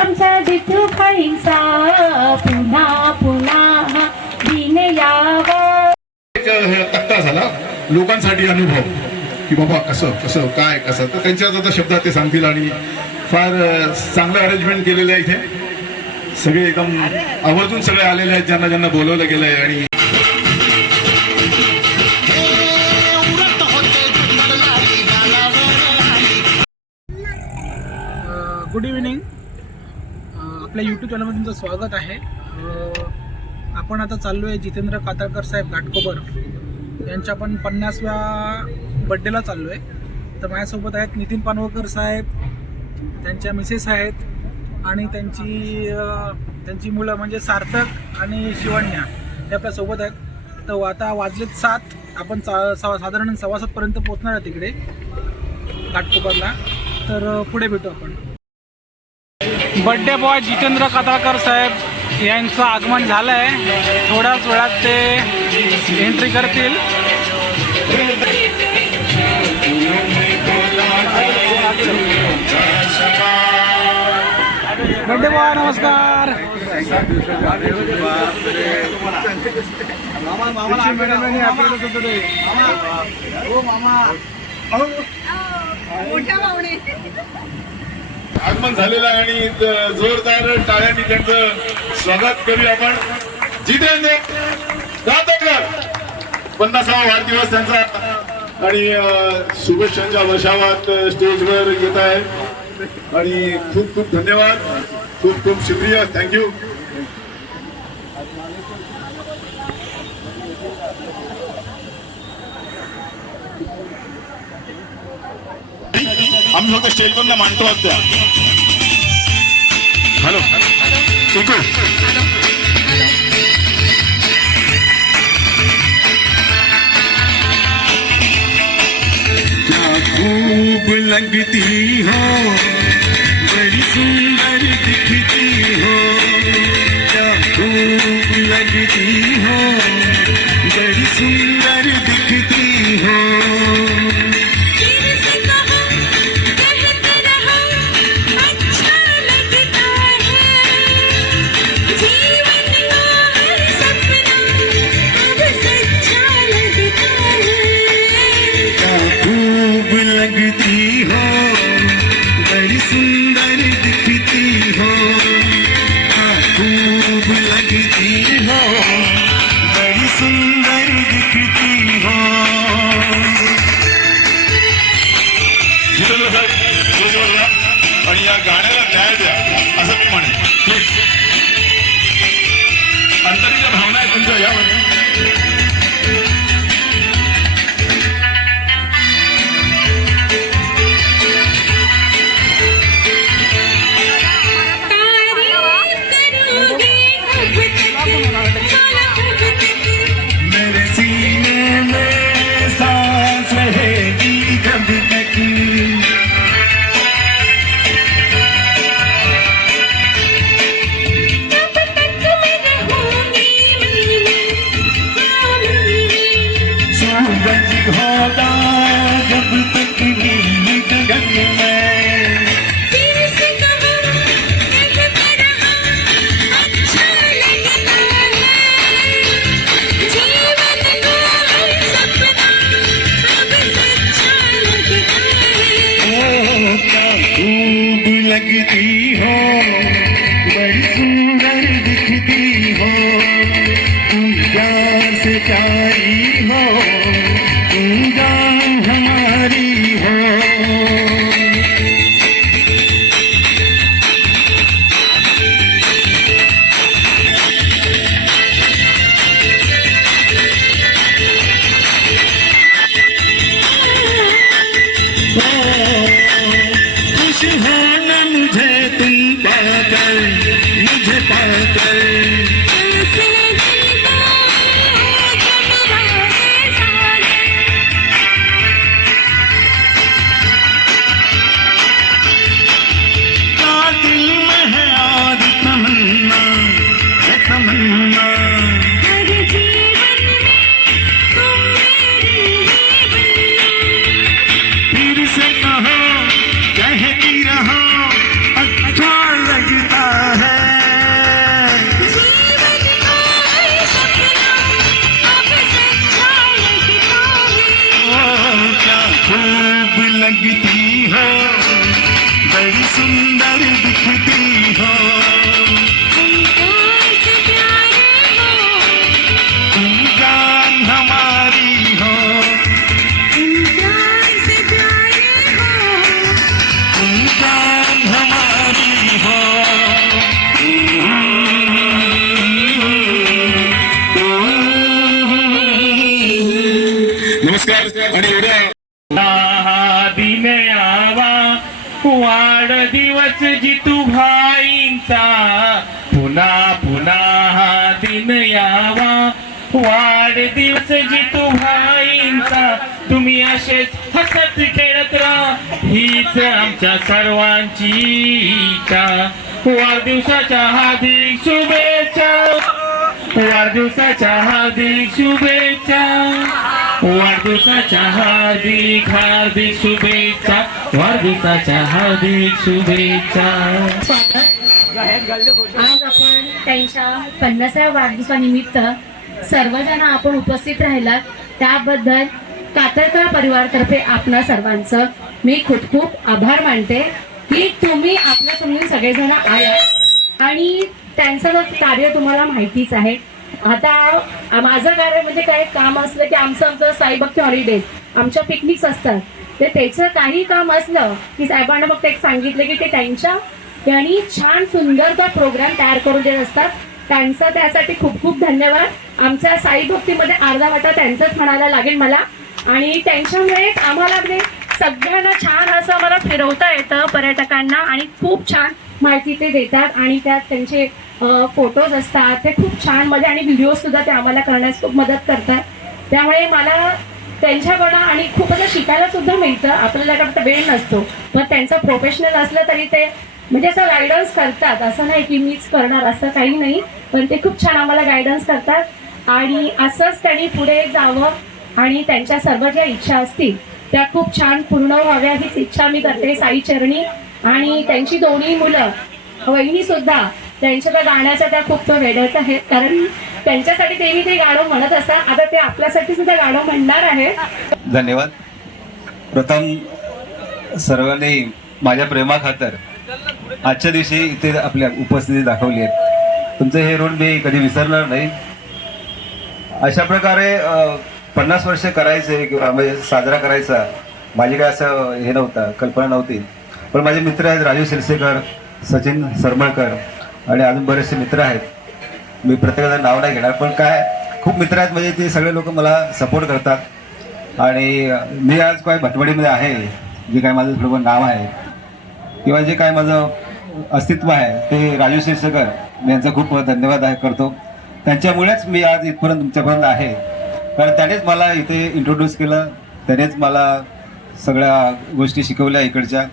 आमचा विठू खाईचा पुन्हा पुन्हा दिन यावा. एक हे तक्ता झाला. लोकांसाठी अनुभव. की बाबा कसं कसं काय कसं. तर त्यांच्याच आता शब्दात ते सांगतील आणि फार चांगलं अरेंजमेंट केलेलं आहे इथे. सगळे एकदम आवर्जून सगळे आलेले आहेत ज्यांना ज्यांना बोलवलं गेलं आहे आणि गुड इव्हिनिंग. आपल्या यूट्यूब चॅनलमध्ये तुमचं स्वागत आहे. आपण आता चाललो आहे जितेंद्र कातळकर साहेब घाटकोबर यांच्या आपण पन्नासव्या बड्डेला चाललो आहे तर माझ्यासोबत आहेत नितीन पानवकर साहेब त्यांच्या मिसेस आहेत आणि त्यांची त्यांची मुलं म्हणजे सार्थक आणि शिवण्या हे आपल्यासोबत आहेत. तर आता वाजलेत सात. आपण चा सवा साधारण सव्वा सातपर्यंत पोहोचणार आहे तिकडे घाटकोपरला. तर पुढे भेटू आपण. बड्डे बॉय जितेंद्र कातळकर साहेब यांचं आगमन झालं आहे थोड्याच वेळात ते एंट्री करतील. बड्डे बॉय नमस्कार. आगमन झालेलं आहे आणि जोरदार टाळ्यांनी त्यांचं स्वागत करू आपण. जितेंद्र कातळकर पन्नासावा वाढदिवस त्यांचा. आणि शुभेच्छांच्या वर्षावात स्टेजवर येत आहे. आणि खूप खूप धन्यवाद. खूप खूप शुक्रिया. थँक्यू आम्ही फक्त स्टेजवर मांडतो आहोत त्या. हॅलो. इकडे. क्या खूब लगती हो बड़ी सुंदर दिखती हो। क्या खूब लगती हो बड़ी सुंदर जितेंद्र साहेब स्टेजवर आणि या गाण्याला न्याय द्या. असं मी म्हणेन प्लीज अंतरिक भावना आहे तुमच्या यामध्ये. प्यार आणि एवढ्या दिवस दिन यावा वाढदिवस जितू भाईंचा. पुन्हा पुन्हा हा दिन यावा वाढदिवस जितू भाईंचा. तुम्ही असेच हसत खेळत राहा हीच आमच्या सर्वांची इच्छा. वाढदिवसाच्या हार्दिक शुभेच्छा. वाढदिवसाच्या हार्दिक शुभेच्छा. वाढदिवसाच्या हार्दिक हार्दिक शुभेच्छा. वाढदिवसाच्या हार्दिक शुभेच्छा. आज आपण त्यांच्या पन्नासाव्या वाढदिवसानिमित्त सर्वजण आपण उपस्थित राहिलात. त्याबद्दल कातरकर परिवारतर्फे आपणा सर्वांचं मी खूप खूप आभार मानते की तुम्ही आपल्या समजून सगळेजण आलात. आणि त्यांचं कार्य तुम्हाला माहितीच आहे. आता माझं कार्य म्हणजे काय काम असलं की आमचं आमचं साईभक्ती हॉलिडेज आमच्या पिकनिक्स असतात. ते त्याचं काही काम असलं की साहेबांना फक्त एक सांगितलं की ते त्यांच्या त्यांनी छान सुंदरचा प्रोग्राम तयार करून देत असतात. त्यांचा त्यासाठी खूप खूप धन्यवाद. आमच्या साई भक्तीमध्ये अर्धा वाटा त्यांचंच म्हणायला लागेल मला. आणि त्यांच्यामुळेच आम्हाला म्हणजे सगळ्यांना छान असं आम्हाला फिरवता येतं पर्यटकांना आणि खूप छान माहिती ते देतात आणि त्यात त्यांचे फोटोज असतात. ते खूप छानमध्ये आणि व्हिडिओसुद्धा ते आम्हाला करण्यास खूप मदत करतात. त्यामुळे मला त्यांच्याकडं आणि खूप असं शिकायलासुद्धा मिळतं. आपल्याला फक्त वेळ नसतो पण त्यांचं प्रोफेशनल असलं तरी ते म्हणजे असं गायडन्स करतात. असं नाही की मीच करणार असं काही नाही पण ते खूप छान आम्हाला गायडन्स करतात. आणि असंच त्यांनी पुढे जावं आणि त्यांच्या सर्व ज्या इच्छा असतील त्या खूप छान पूर्ण व्हाव्या हीच इच्छा मी करते साई चरणी. आणि त्यांची दोन्ही मुलं वहिनी सुद्धा त्यांच्या त्या गाण्याच्या त्या खूप वेगळ्याच आहेत कारण त्यांच्यासाठी ते मी ते गाणं म्हणत असता आता ते आपल्यासाठी सुद्धा गाणं म्हणणार आहे. धन्यवाद. प्रथम सर्वांनी माझ्या प्रेमाखातर आजच्या दिवशी इथे आपल्या उपस्थिती दाखवली आहे तुमचं हे ऋण मी कधी विसरणार नाही. अशा प्रकारे पन्नास वर्ष करायचे किंवा म्हणजे साजरा करायचा माझी काय असं हे नव्हतं कल्पना नव्हती. पण माझे मित्र आहेत राजू शिरसेकर सचिन सरमळकर आणि अजून बरेचसे मित्र आहेत. मी प्रत्येकाचं नाव नाही घेणार पण काय खूप मित्र आहेत म्हणजे ते सगळे लोक मला सपोर्ट करतात. आणि मी आज काय भटवडीमध्ये आहे जे काय माझं थोडं नाव आहे किंवा जे काय माझं अस्तित्व आहे ते राजू शिरसेकर यांचा खूप धन्यवाद आहे करतो. त्यांच्यामुळेच मी आज इथपर्यंत तुमच्यापर्यंत आहे. कारण त्यानेच मला इथे इंट्रोड्यूस केलं त्यानेच मला सगळ्या गोष्टी शिकवल्या इकडच्या.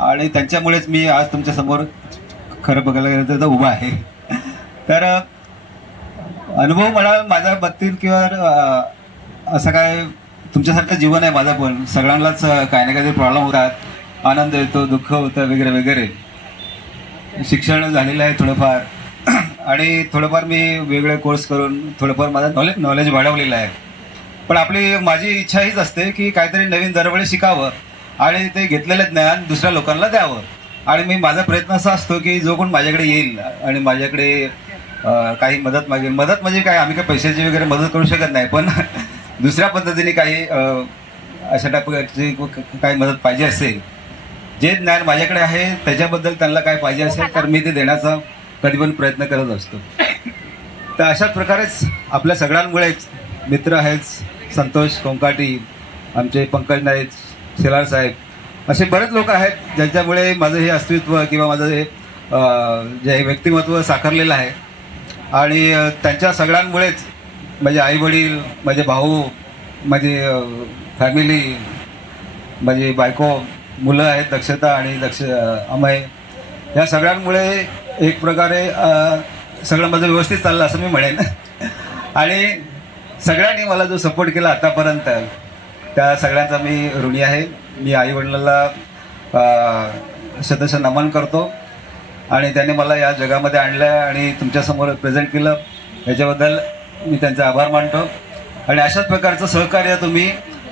आणि त्यांच्यामुळेच मी आज तुमच्यासमोर खरं बघायला गेलं तर उभा आहे. तर अनुभव म्हणाल माझ्या बाबतीत किंवा असं काय तुमच्यासारखं जीवन आहे माझं पण. सगळ्यांनाच काही ना काहीतरी प्रॉब्लेम होतात. आनंद येतो दुःख होतं वगैरे वगैरे. शिक्षण झालेलं आहे थोडंफार. आणि थोडंफार मी वेगळे कोर्स करून थोडंफार माझं नॉलेज नॉलेज वाढवलेलं आहे. पण आपली माझी इच्छा हीच असते की काहीतरी नवीन दरवेळी शिकावं आणि ते घेतलेलं ज्ञान दुसऱ्या लोकांना द्यावं. आणि मी माझा प्रयत्न असा असतो की जो कोण माझ्याकडे येईल आणि माझ्याकडे काही मदत मागेल मदत म्हणजे काय? आम्ही काय पैशाची वगैरे मदत करू शकत नाही पण दुसऱ्या पद्धतीने काही अशा टाईपची काही मदत पाहिजे असेल जे ज्ञान माझ्याकडे आहे त्याच्याबद्दल त्यांना काय पाहिजे असेल तर मी ते देण्याचा कधी पण प्रयत्न करत असतो. तर अशाच प्रकारेच आपल्या सगळ्यांमुळेच मित्र आहेत संतोष कोंकाटी आमचे पंकज नाईक शेलार साहेब असे बरेच लोक आहेत ज्यांच्यामुळे माझं हे अस्तित्व किंवा माझं हे जे हे व्यक्तिमत्व साकारलेलं आहे. आणि त्यांच्या सगळ्यांमुळेच माझे आईवडील माझे भाऊ माझी फॅमिली माझी बायको मुलं आहेत दक्षता आणि दक्ष अमय या सगळ्यांमुळे एक प्रकारे सगळं माझं व्यवस्थित चाललं असं मी म्हणेन. आणि सगळ्यांनी मला जो सपोर्ट केला आतापर्यंत त्या सगळ्यांचा मी ऋणी आहे. मी आईवडिलाला सदस्य नमन करतो. आणि त्यांनी मला या जगामध्ये आणलं आणि तुमच्यासमोर प्रेझेंट केलं. याच्याबद्दल मी त्यांचे आभार मानतो. आणि अशाच प्रकारचं सहकार्य तुम्ही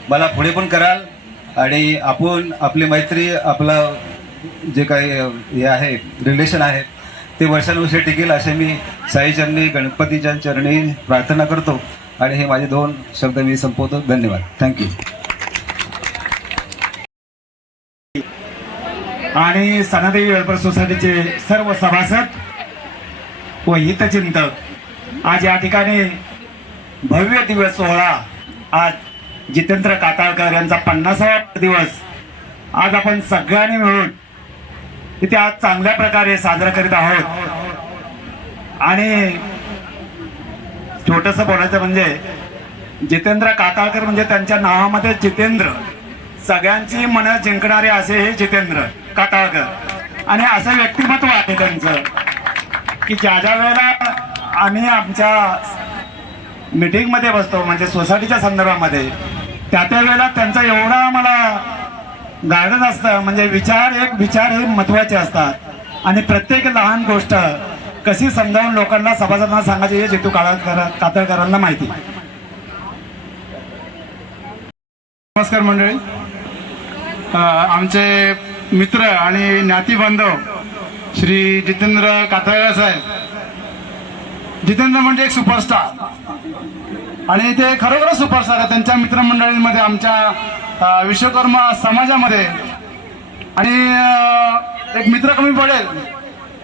मला पुढे पण कराल. आणि आपण आपली मैत्री आपलं जे काही हे आहे रिलेशन आहे ते वर्षानुवर्षे टिकेल असे मी साईचरणी गणपतीच्या चरणी प्रार्थना करतो. आणि हे माझे दोन शब्द मी संपवतो. धन्यवाद. थँक्यू आणि सनादेवी वेलफेअर सोसायटीचे सर्व सभासद व हितचिंतक आज या ठिकाणी भव्य दिवस सोहळा आज जितेंद्र काताळकर यांचा पन्नासावा दिवस आज आपण सगळ्यांनी मिळून इथे आज चांगल्या प्रकारे साजरा करीत आहोत. आणि छोटंसं बोलायचं म्हणजे जितेंद्र काताळकर म्हणजे त्यांच्या नावामध्ये जितेंद्र. सगळ्यांची मनं जिंकणारे असे हे जितेंद्र. काताळकर आणि असं व्यक्तिमत्व आहे त्यांचं की ज्या ज्या वेळेला आम्ही आमच्या मिटिंगमध्ये बसतो म्हणजे सोसायटीच्या संदर्भामध्ये त्या त्या वेळेला त्यांचा एवढा आम्हाला गार्डन असतं म्हणजे विचार एक विचार हे महत्त्वाचे असतात. आणि प्रत्येक लहान गोष्ट कशी समजावून लोकांना सभासदांना सांगायची हे जितू काळा कातळकरांना माहिती. नमस्कार मंडळी. आमचे मित्र आणि नातीबांधव श्री जितेंद्र कातळगा साहेब. जितेंद्र म्हणजे एक सुपरस्टार आणि ते खरोखरच सुपरस्टार आहे. त्यांच्या मित्रमंडळींमध्ये आमच्या विश्वकर्मा समाजामध्ये. आणि एक मित्र कमी पडेल.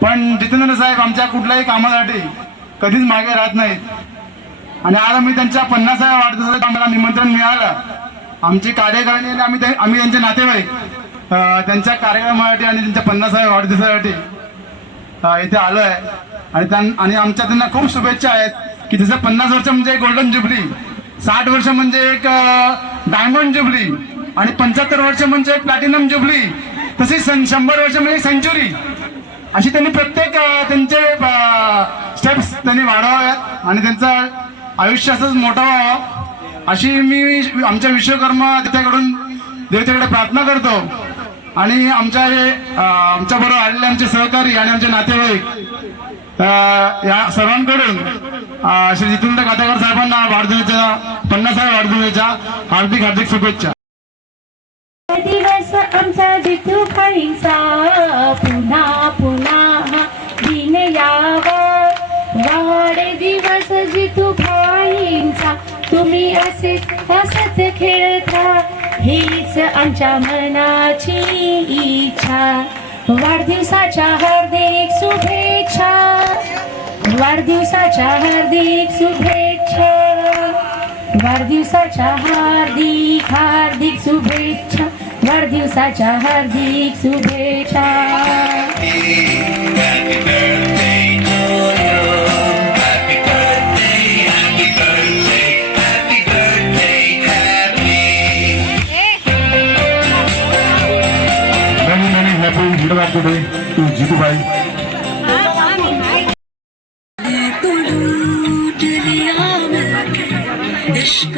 पण जितेंद्र साहेब आमच्या कुठल्याही कामासाठी कधीच मागे राहत नाहीत. आणि आज आम्ही त्यांच्या पन्नासाव्या वाढदिवसाचं आम्हाला निमंत्रण मिळालं. आमची कार्यकारिणी आम्ही आम्ही त्यांचे नातेवाईक त्यांच्या कार्यक्रमासाठी आणि त्यांच्या पन्नासाव्या वाढदिवसासाठी इथे आलो आहे आणि त्यां आणि आमच्या त्यांना खूप शुभेच्छा आहेत की जसं पन्नास वर्ष म्हणजे गोल्डन जुबली साठ वर्ष म्हणजे एक डायमंड जुबली आणि पंच्याहत्तर वर्ष म्हणजे एक प्लॅटिनम जुबली तसेच सं शंभर वर्ष म्हणजे सेंचुरी. अशी त्यांनी प्रत्येक त्यांचे स्टेप्स त्यांनी वाढवाव्यात आणि त्यांचं आयुष्य असंच मोठं व्हावं. अशी मी आमच्या विश्वकर्मा त्याच्याकडून देवतेकडे प्रार्थना करतो. आणि आमच्या हे आमच्या बरोबर आलेले आमचे सहकारी आणि आमचे नातेवाईक या सर्वांकडून श्री जितेंद्र कातेकर साहेबांना वाढदिवसाच्या पन्नासाव्या वाढदिवसाच्या हार्दिक हार्दिक शुभेच्छा. दिवस आमचा जितू भाईचा पुन्हा पुन्हा दिन यावा. वाढ दिवस जितू भाईंचा तुम्ही असे हसत खेळता. हीच आमच्या मनाची इच्छा. वाढदिवसाच्या हार्दिक शुभेच्छा. वाढदिवसाच्या हार्दिक शुभेच्छा. वाढदिवसाच्या हार्दिक हार्दिक शुभेच्छा. वाढदिवसाच्या हार्दिक शुभेच्छा. नवीन हॅपी हिडवा टुडे टू जितूबाई तू लूट लिया मैंने इश्क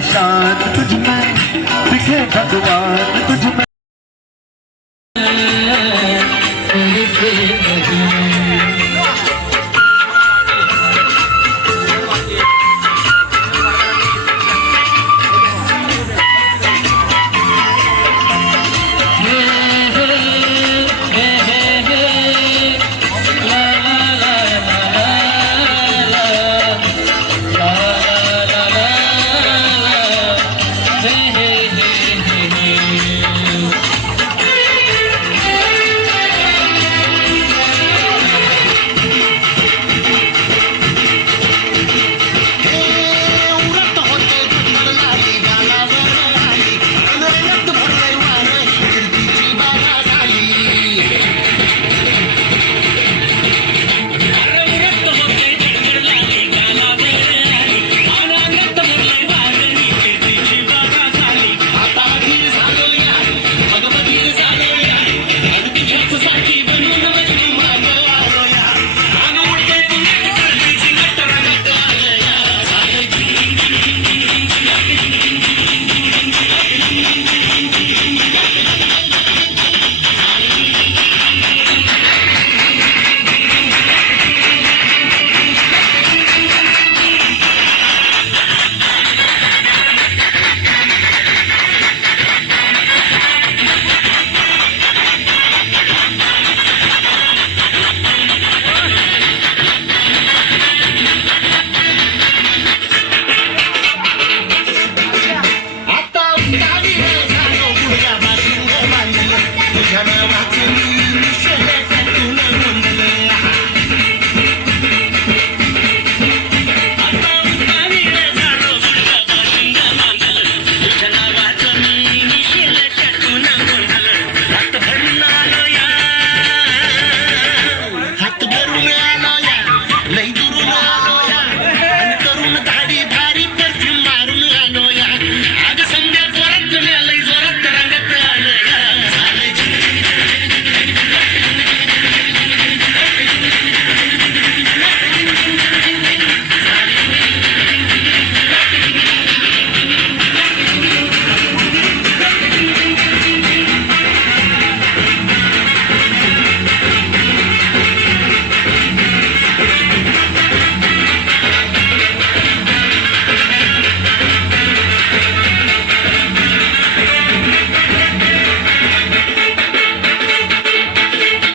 शान तुझ में दिखे भगवान तुझ